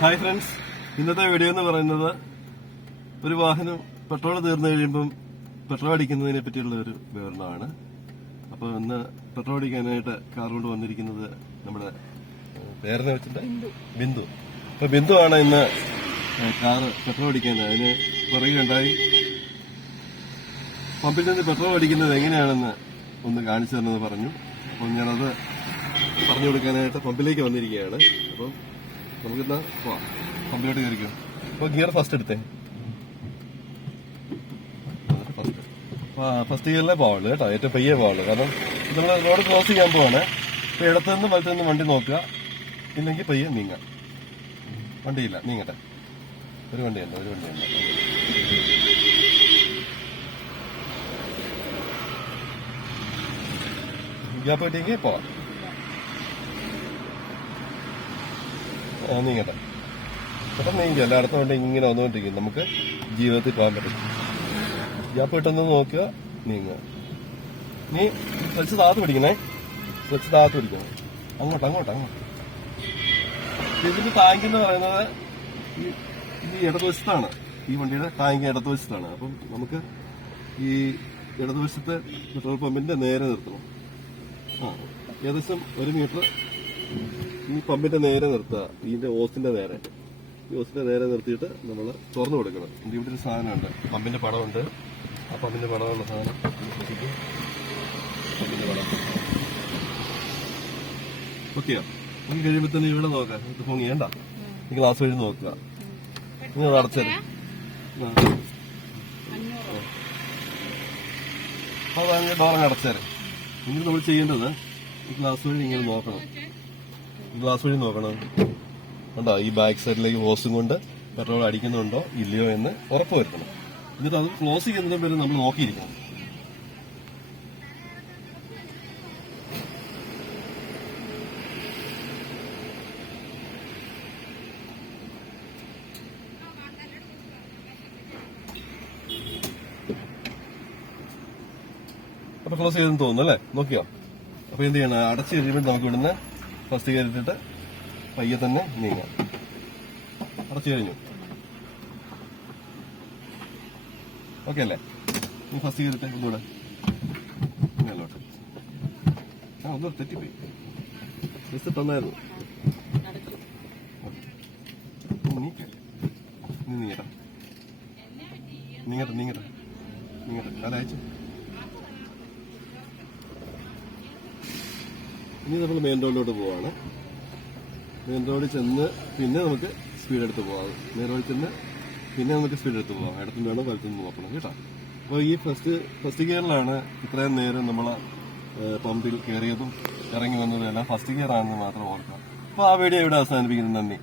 Hi friends. ഇന്നത്തെ video എന്ന് പറയുന്നത് ഒരു വാഹനം പെട്രോൾ തീർന്നു കഴിയുമ്പം പെട്രോൾ അടിക്കുന്നതിനെ പറ്റിയുള്ള ഒരു വിവരണമാണ്. അപ്പോൾ ഇന്ന് പെട്രോൾ അടിക്കാനായിട്ട് കാർ കൊണ്ട് വന്നിരിക്കുന്നത് നമ്മുടെ പേരെന്ന് വെച്ചിട്ട് ബിന്ദു. അപ്പൊ ബിന്ദു ആണ് ഇന്ന് കാറ് പെട്രോൾ അടിക്കാൻ. അതിന് പറയുകയുണ്ടായി പമ്പിൽ നിന്ന് പെട്രോൾ അടിക്കുന്നത് എങ്ങനെയാണെന്ന് ഒന്ന് കാണിച്ചു തന്നെന്ന് പറഞ്ഞു. അപ്പം ഞാനത് പറഞ്ഞു കൊടുക്കാനായിട്ട് പമ്പിലേക്ക് വന്നിരിക്കുകയാണ്. അപ്പം നമുക്കിന്ന് പോവാം കയറിക്കോ അപ്പോൾ ഗിയർ ഫസ്റ്റ് എടുത്തേ. ഫസ്റ്റ് ഫസ്റ്റ് ഗിയറിലെ പോവുള്ളൂ കേട്ടോ ഏറ്റവും പയ്യെ പോവുള്ളൂ കാരണം നമ്മൾ റോഡ് ക്രോസ് ചെയ്യാൻ പോവാണ്. ഇപ്പൊ ഇടത്തു നിന്ന് വലത്തു നിന്ന് വണ്ടി നോക്കുക. ഇല്ലെങ്കിൽ പയ്യെ നീങ്ങാം. വണ്ടിയില്ല നീങ്ങട്ടെ. ഒരു വണ്ടിയല്ല ഒരു വണ്ടിയല്ല ഗ്യാപ്പ് കിട്ടിയെങ്കിൽ പോവാം. നീങ്ങട്ടെ അപ്പം നീങ്ങി എല്ലായിടത്തും കൊണ്ട് ഇങ്ങനെ വന്നുകൊണ്ടിരിക്കും നമുക്ക് ജീവിതത്തിൽ പോകാൻ പറ്റും. ഗ്യാപ്പ് കിട്ടുന്നത് നോക്കുക നീങ്ങുക. നീ ക്ലച്ച് താത്ത് പിടിക്കണേ. ക്ലച്ച് താത്ത് പിടിക്കണം. അങ്ങോട്ട് അങ്ങോട്ട് അങ്ങോട്ട്. ഇതിന്റെ ടാങ്ക് എന്ന് പറയുന്നത് ഈ ഈ ഇടതുവശത്താണ്. ഈ വണ്ടിയുടെ ടാങ്ക് ഇടതുവശത്താണ്. അപ്പം നമുക്ക് ഈ ഇടതുവശത്തെ പെട്രോൾ പമ്പിന്റെ നേരെ നിർത്തണം. ആ ഏകദേശം ഒരു മീറ്റർ ഈ പമ്പിന്റെ നേരെ നിർത്തുക ഇതിന്റെ ഓസിന്റെ നേരെ. ഈ ഓസിന്റെ നേരെ നിർത്തിയിട്ട് നമ്മൾ തുറന്നു കൊടുക്കണം. ഇവിടെ ഒരു സാധനമുണ്ട്. പമ്പിന്റെ പടമുണ്ട് ആ പമ്പിന്റെ പടമുള്ള സാധനം. പമ്പിന്റെ ഓക്കെയോ ഇനി കഴിയുമ്പോ തന്നെ ഇവിടെ നോക്കാം. ഇത് പൊങ്ങിയണ്ട ഈ ഗ്ലാസ് വഴി നോക്കുക. നിങ്ങൾ അടച്ചത് അപ്പൊ അതിന്റെ ഡോറങ്ങ് അടച്ചേരെ ഇനി നമ്മൾ ചെയ്യേണ്ടത് ഈ ഗ്ലാസ് വഴി ഇങ്ങനെ നോക്കണം. ഗ്ലാസ് വഴി നോക്കണം. കണ്ടോ? ഈ ബാക്ക് സൈഡിലേക്ക് ഹോസും കൊണ്ട് പെട്രോൾ അടിക്കുന്നുണ്ടോ? ഇല്ലയോ എന്ന് ഉറപ്പ് വരുത്തണം എന്നിട്ട് അത് ക്ലോസ് ചെയ്യുന്നതിന് വരെ നമ്മൾ നോക്കിയിരിക്കണം. അപ്പൊ ക്ലോസ് ചെയ്തെന്ന് തോന്നുന്നു അല്ലേ? നോക്കിയോ? അപ്പൊ എന്ത് ചെയ്യണം? അടച്ചു കഴിയുമ്പോൾ നമുക്ക് ഇവിടുന്ന് ഫസ്റ്റ് കയറിട്ടിട്ട് പയ്യെ തന്നെ നീങ്ങാം. അടച്ചു കഴിഞ്ഞു. ഓക്കെ അല്ലേ? നീ ഫസ്റ്റ് കയറിട്ടെ ഒന്നുകൂടെ മേലോട്ട്. ആ ഒന്ന് തെറ്റിപ്പോയി. ജസ്റ്റ് തന്നായിരുന്നു. നീങ്ങട്ടെ. നീങ്ങട്ടെ നീങ്ങട്ടെ. നീങ്ങട്ടെ. കാലയച്ചു ഇനി നമ്മൾ മെയിൻ റോഡിലോട്ട് പോവാണ്. മെയിൻ റോഡിൽ ചെന്ന് പിന്നെ നമുക്ക് സ്പീഡ് എടുത്ത് പോവാം. മെയിൻ റോഡിൽ ചെന്ന് പിന്നെ നമുക്ക് സ്പീഡ് എടുത്ത് പോവാം. ഇടത്തുനിന്ന് വേണം വലത്തുനിന്ന് നോക്കണം കേട്ടോ. അപ്പോൾ ഈ ഫസ്റ്റ് ഫസ്റ്റ് ഗിയറിലാണ് ഇത്രയും നേരം നമ്മൾ പമ്പിൽ കയറിയതും ഇറങ്ങി വന്നതും എല്ലാം ഫസ്റ്റ് ഗിയർ ആണെന്ന് മാത്രം ഓർക്കുക. അപ്പോൾ ആ വീഡിയോ ഇവിടെ അവസാനിപ്പിക്കുന്നു. നന്ദി.